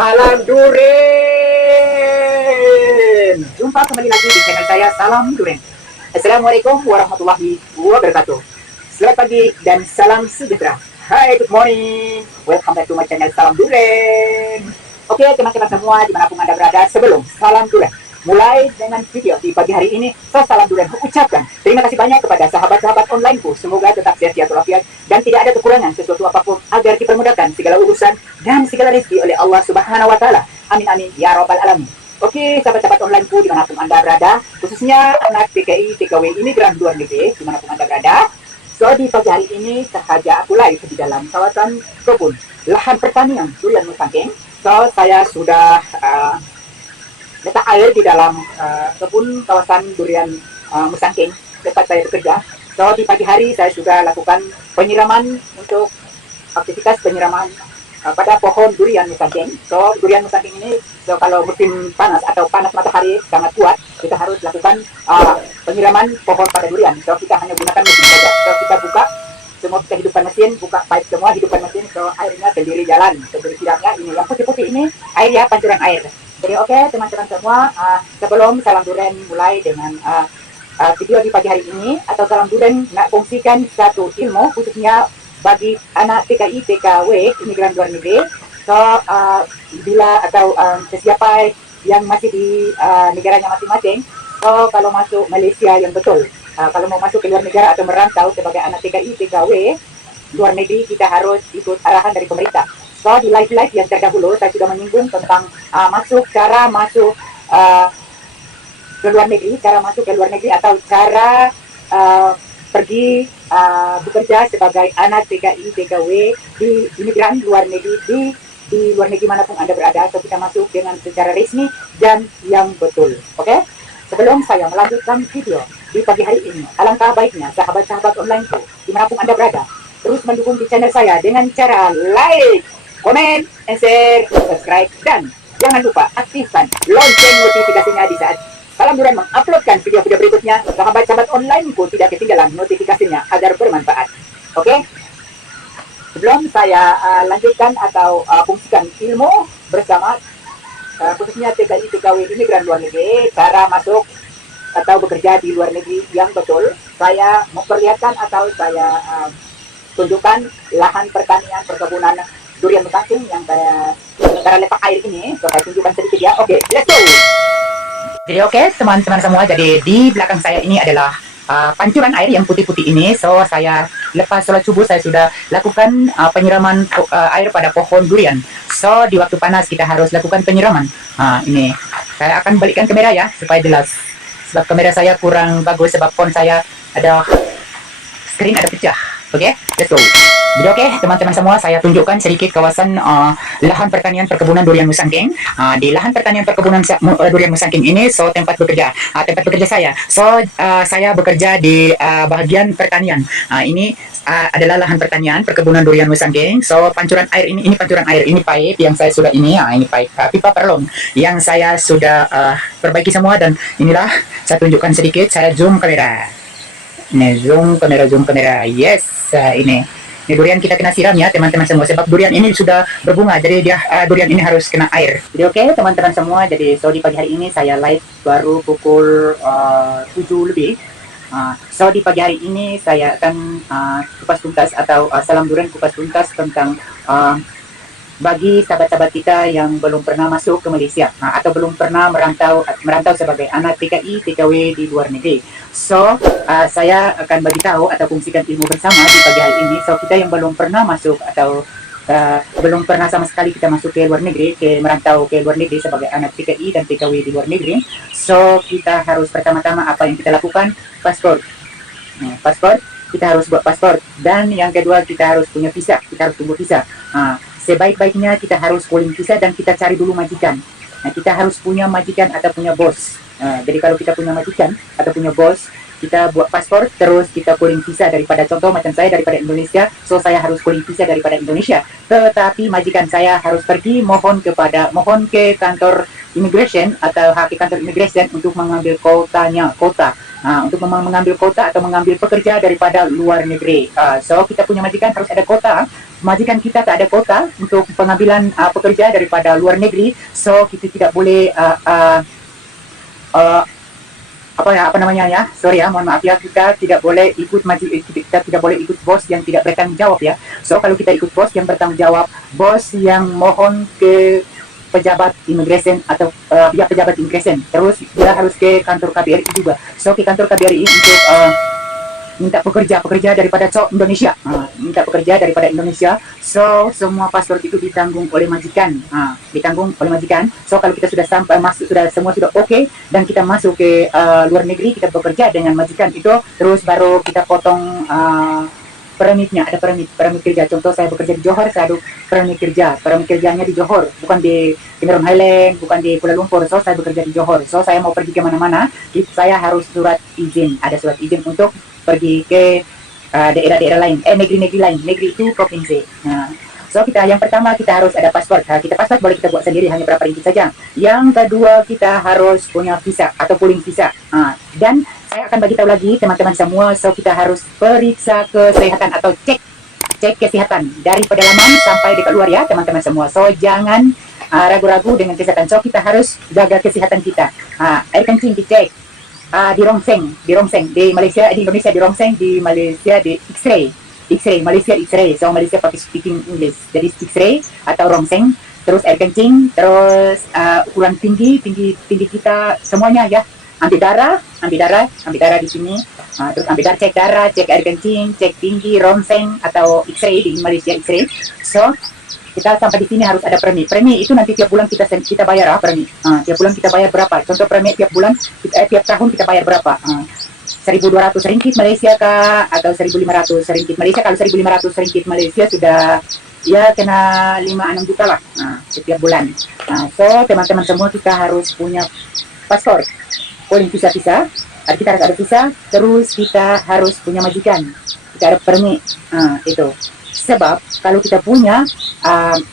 Salam Duren. Jumpa kembali lagi di channel saya Salam Duren. Assalamualaikum warahmatullahi wabarakatuh. Selamat pagi dan salam sejahtera. Hai, good morning. Welcome back to my channel Salam Duren. Oke, teman-teman semua dimanapun Anda berada, sebelum Salam Duren mulai dengan video di pagi hari ini, saya Salam Duren mengucapkan terima kasih banyak kepada sahabat-sahabat onlineku. Semoga tetap sehat walafiat dan tidak ada kekurangan sesuatu apapun, agar dipermudahkan segala urusan dan segala rezeki oleh Allah Subhanahu wa taala. Amin amin ya rabbal alamin. Oke, sahabat-sahabat onlineku dimanapun Anda berada, khususnya anak TKI, TKW imigran luar negeri dimanapun Anda berada. So, di pagi hari ini sengaja aku live di dalam kawasan kebun lahan pertanian durian Musangking. So, saya sudah letak air di dalam kebun kawasan durian Musangking tempat saya bekerja. So, di pagi hari saya sudah lakukan penyiraman untuk aktivitas penyiraman pada pohon durian Musangking. So, durian Musangking ini, so kalau musim panas atau panas matahari sangat kuat, kita harus lakukan penyiraman pohon pada durian. So, kita hanya gunakan mesin saja. So, kita buka semua, kita hidupkan mesin, buka pipe semua, hidupkan mesin. So, airnya sendiri jalan. Sendiri sidangnya ini yang putih-putih ini air ya, pancuran air. Jadi oke, teman-teman semua, sebelum Salam Duren mulai dengan video di pagi hari ini, atau Salam Duren nak kongsikan satu ilmu khususnya bagi anak TKI, TKW, imigran luar negeri. So, bila atau sesiapa yang masih di negaranya masing-masing, so kalau masuk Malaysia yang betul, kalau mau masuk ke luar negara atau merantau sebagai anak TKI, TKW luar negeri, kita harus ikut arahan dari pemerintah. So, di live-live yang terdahulu saya sudah menyinggung tentang cara masuk ke luar negeri, atau cara pergi bekerja sebagai anak TKI, TKW di imigran luar negeri, di luar negeri manapun Anda berada. So, kita masuk dengan secara resmi dan yang betul. Oke? Sebelum saya melanjutkan video di pagi hari ini, alangkah baiknya sahabat-sahabat onlineku dimanapun Anda berada, terus mendukung di channel saya dengan cara like, komen, share, subscribe, dan jangan lupa aktifkan lonceng notifikasinya di saat Salam Duren menguploadkan video-video berikutnya. Sahabat-sahabat onlineku tidak ketinggalan notifikasinya agar bermanfaat. Oke? Sebelum saya lanjutkan atau fungsikan ilmu bersama khususnya TKI, TKW imigran luar negeri, cara masuk atau bekerja di luar negeri yang betul, saya memperlihatkan atau saya tunjukkan lahan pertanian perkebunan durian Musangking yang saya secara letak air ini. So, saya tunjukkan sedikit ya. Oke, let's go. Jadi oke, teman-teman semua, jadi di belakang saya ini adalah pancuran air yang putih-putih ini. So, saya lepas sholat subuh saya sudah lakukan penyiraman air pada pohon durian. So, di waktu panas kita harus lakukan penyiraman. Ini saya akan balikkan kamera ya supaya jelas, sebab kamera saya kurang bagus sebab phone saya ada screen ada pecah. Oke, let's go. Jadi oke, teman-teman semua, saya tunjukkan sedikit kawasan lahan pertanian perkebunan durian Musangking. Di lahan pertanian perkebunan durian Musangking ini, so tempat bekerja saya. So, saya bekerja di bahagian pertanian. Ini adalah lahan pertanian perkebunan durian Musangking. So, pancuran air ini pancuran air, ini pipe yang saya sudah ini pipe pipa perlon yang saya sudah perbaiki semua, dan inilah saya tunjukkan sedikit, saya zoom kamera. Ini zoom kamera. Yes, ini durian kita kena siram ya teman-teman semua, sebab durian ini sudah berbunga, jadi dia durian ini harus kena air. Jadi oke, teman-teman semua, jadi so di pagi hari ini saya live baru pukul 7 lebih. So di pagi hari ini saya akan kupas tuntas atau Salam Duren kupas tuntas tentang bagi sahabat-sahabat kita yang belum pernah masuk ke Malaysia atau belum pernah merantau sebagai anak TKI, TKW di luar negeri. So, saya akan bagi tahu atau fungsikan ilmu bersama di pagi hari ini. So, kita yang belum pernah masuk atau belum pernah sama sekali kita masuk ke luar negeri, merantau ke luar negeri sebagai anak TKI dan TKW di luar negeri. So, kita harus pertama-tama apa yang kita lakukan? Paspor. Paspor, kita harus buat paspor. Dan yang kedua, kita harus punya visa. Kita harus tunggu visa. Sebaik-baiknya kita harus calling visa dan kita cari dulu majikan. Kita harus punya majikan atau punya bos. Jadi kalau kita punya majikan atau punya bos, kita buat paspor, terus kita calling visa daripada, contoh macam saya daripada Indonesia, so saya harus calling visa daripada Indonesia. Tetapi majikan saya harus pergi mohon ke kantor immigration atau ke kantor immigration untuk mengambil kota. Untuk mengambil kota atau mengambil pekerja daripada luar negeri. So kita punya majikan harus ada kota majikan kita tak ada kota untuk pengambilan pekerja daripada luar negeri, so kita tidak boleh uh, apa namanya ya, sorry ya, mohon maaf ya, kita tidak boleh ikut kita tidak boleh ikut bos yang tidak bertanggung jawab ya. So kalau kita ikut bos yang bertanggung jawab, bos yang mohon ke pejabat imigresen atau ya pejabat imigresen, terus dia harus ke kantor KBRI juga. So ke kantor KBRI untuk minta pekerja daripada Indonesia, minta pekerja daripada Indonesia. So semua paspor itu ditanggung oleh majikan, ditanggung oleh majikan. So kalau kita sudah sampai masuk, semua sudah oke, dan kita masuk ke luar negeri, kita bekerja dengan majikan itu, terus baru kita potong permitnya. Ada permit kerja. Contoh saya bekerja di Johor, saya ada permit kerjanya di Johor, bukan di Cameron Highland, bukan di Kuala Lumpur. So saya bekerja di Johor. So saya mau pergi ke mana-mana, saya harus surat izin, ada surat izin untuk pergi ke daerah-daerah lain, negeri-negeri lain. Negeri itu provinsi. So yang pertama kita harus ada paspor. Kita paspor boleh kita buat sendiri, hanya berapa ringgit saja. Yang kedua kita harus punya visa atau pooling visa. Dan saya akan bagi tahu lagi teman-teman semua. So kita harus periksa kesehatan atau cek kesehatan dari pedalaman sampai dekat luar ya teman-teman semua. So jangan ragu-ragu dengan kesehatan. So kita harus jaga kesehatan kita. Air kencing dicek. Di Rongseng, di Malaysia, di Indonesia di Rongseng, di Malaysia di X-ray, Malaysia X-ray. So Malaysia pakai speaking English, jadi X-ray atau Rongseng. Terus air kencing, terus ukuran tinggi kita semuanya ya. Ambil darah di sini. Terus ambil darah, cek darah, cek air kencing, cek tinggi, Rongseng atau X-ray di Malaysia X-ray. So kita sampai di sini harus ada premi itu nanti tiap bulan kita bayar premi. Tiap bulan kita bayar berapa? Contoh premi tiap bulan, tiap tahun kita bayar berapa? 1.200 ringgit Malaysia kah atau 1.500 ringgit Malaysia? Kalau 1.500 ringgit Malaysia sudah ya kena 5-6 juta lah setiap bulan. So teman-teman semua kita harus punya paspor, polling visa. Kita harus ada visa, terus kita harus punya majikan, kita ada permit. Itu sebab kalau kita punya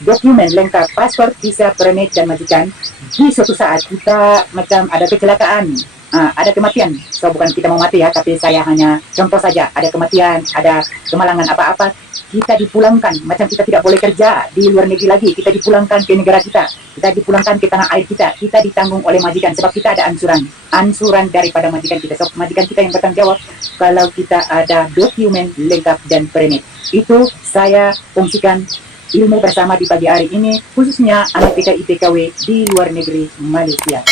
dokumen lengkap, paspor, visa, permit, dan majikan, di suatu saat kita macam ada kecelakaan, ada kematian. So bukan kita mau mati ya, tapi saya hanya contoh saja, ada kematian, ada kemalangan apa-apa, kita dipulangkan. Macam kita tidak boleh kerja di luar negeri lagi, kita dipulangkan ke negara kita dipulangkan ke tanah air kita ditanggung oleh majikan, sebab kita ada ansuran daripada majikan kita. So majikan kita yang bertanggung jawab kalau kita ada dokumen lengkap dan permit. Itu saya fungsikan ilmu bersama di pagi hari ini, khususnya anak PKI PKW di luar negeri Malaysia.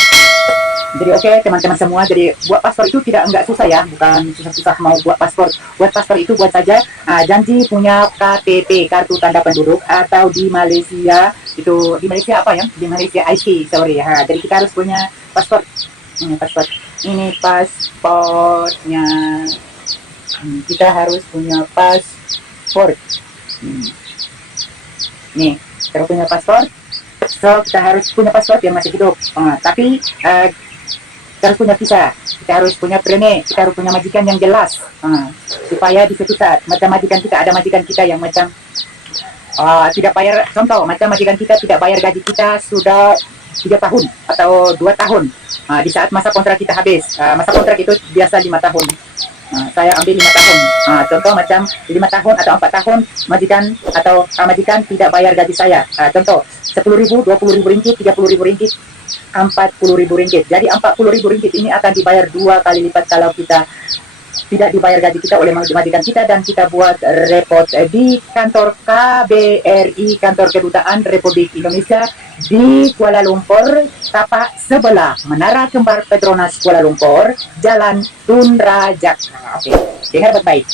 Jadi oke, teman-teman semua, jadi buat paspor itu enggak susah ya, bukan susah-susah mau buat paspor. Buat paspor itu buat saja janji punya KTP, kartu tanda penduduk, atau di Malaysia itu, di Malaysia apa ya? Di Malaysia IC, sorry ya. Jadi kita harus punya paspor. Ini paspornya. Kita harus punya paspor. Nih, kita punya paspor. So kita harus punya paspor yang masih hidup. Tapi kita harus punya visa, kita harus punya permit, kita harus punya majikan yang jelas, supaya di suatu saat macam majikan kita, ada majikan kita yang macam tidak bayar. Contoh macam majikan kita tidak bayar gaji kita sudah 3 tahun atau 2 tahun, di saat masa kontrak kita habis. Masa kontrak itu biasa 5 tahun, saya ambil 5 tahun. Contoh macam 5 tahun atau 4 tahun majikan tidak bayar gaji saya. Contoh 10.000, 20.000 ringgit, 30.000 ringgit, 40.000 ringgit. Jadi 40.000 ringgit ini akan dibayar 2 kali lipat kalau kita tidak dibayar gaji kita oleh majikan kita, dan kita buat report di kantor KBRI, kantor Kedutaan Republik Indonesia di Kuala Lumpur, tapak sebelah Menara Kembar Petronas Kuala Lumpur, Jalan Tun Rajak. Oke, dengar baik-baik.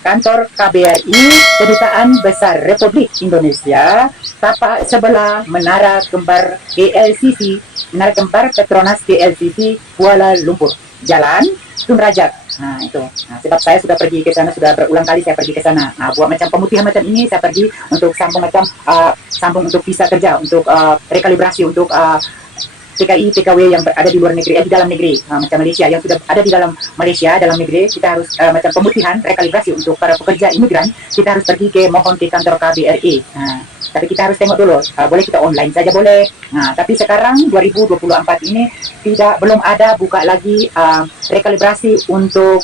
Kantor KBRI, Kedutaan Besar Republik Indonesia, tapak sebelah Menara Kembar KLCC, Menara Kembar Petronas KLCC Kuala Lumpur, Jalan Tun Rajak. Itu. Sebab saya sudah pergi ke sana, sudah berulang kali saya pergi ke sana. Buat macam pemutihan macam ini, saya pergi untuk sambung untuk visa kerja, untuk rekalibrasi, untuk PKI PKW yang berada di luar negeri, di dalam negeri, macam Malaysia yang sudah ada di dalam Malaysia, dalam negeri. Kita harus macam pemutihan, rekalibrasi untuk para pekerja imigran, kita harus pergi mohon ke kantor KBRI. Tapi kita harus tengok dulu, boleh kita online saja boleh. Tapi sekarang 2024 ini belum ada buka lagi rekalibrasi untuk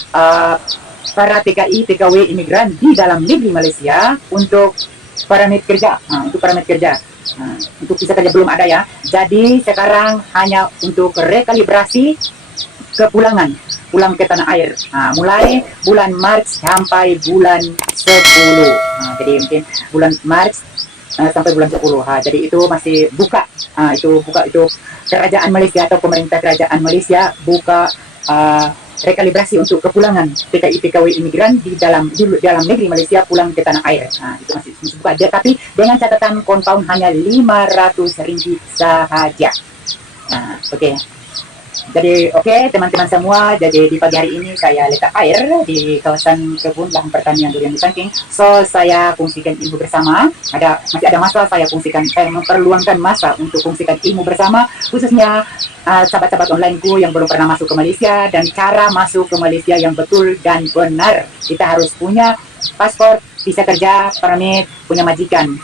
para PKI PKW imigran di dalam negeri Malaysia untuk parameter kerja. Itu parameter kerja. Untuk visa kerja belum ada ya. Jadi sekarang hanya untuk rekalibrasi kepulangan, pulang ke tanah air. Mulai bulan Maret sampai bulan 10. Jadi mungkin bulan Maret sampai bulan 10. Jadi itu masih buka. Itu kerajaan Malaysia atau pemerintah kerajaan Malaysia buka rekalibrasi untuk kepulangan PKI PKW imigran di dalam negeri Malaysia pulang ke tanah air. Itu masih buka. Tapi dengan catatan compound hanya RM500 sahaja. Oke. Jadi teman-teman semua, jadi di pagi hari ini saya letak air di kawasan kebun lahan pertanian durian di Sangking. So saya fungsikan ilmu bersama. Masih ada masa saya memperluangkan masa untuk fungsikan ilmu bersama, khususnya sahabat-sahabat onlineku yang belum pernah masuk ke Malaysia dan cara masuk ke Malaysia yang betul dan benar. Kita harus punya paspor, visa kerja, permit, punya majikan.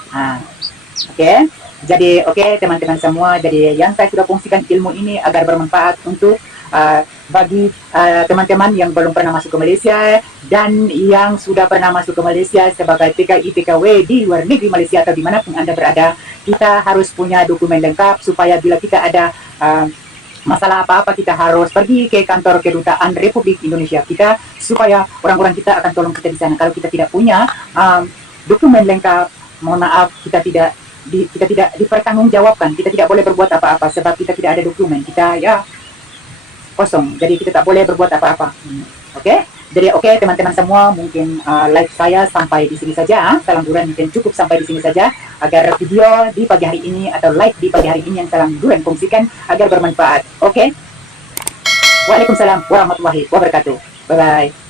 Jadi teman-teman semua, jadi yang saya sudah fungsikan ilmu ini agar bermanfaat untuk bagi teman-teman yang belum pernah masuk ke Malaysia dan yang sudah pernah masuk ke Malaysia sebagai PKI PKW di luar negeri Malaysia atau dimanapun Anda berada. Kita harus punya dokumen lengkap supaya bila kita ada masalah apa-apa kita harus pergi ke kantor kedutaan Republik Indonesia kita, supaya orang-orang kita akan tolong kita di sana. Kalau kita tidak punya dokumen lengkap, mohon maaf, kita tidak dipertanggungjawabkan. Kita tidak boleh berbuat apa-apa sebab kita tidak ada dokumen. Kita kosong. Jadi kita tak boleh berbuat apa-apa. Jadi teman-teman semua, mungkin live saya sampai di sini saja. Salam Duren mungkin cukup sampai di sini saja agar video di pagi hari ini atau live di pagi hari ini yang Salam Duren fungsikan agar bermanfaat. Waalaikumsalam warahmatullahi wabarakatuh. Bye bye.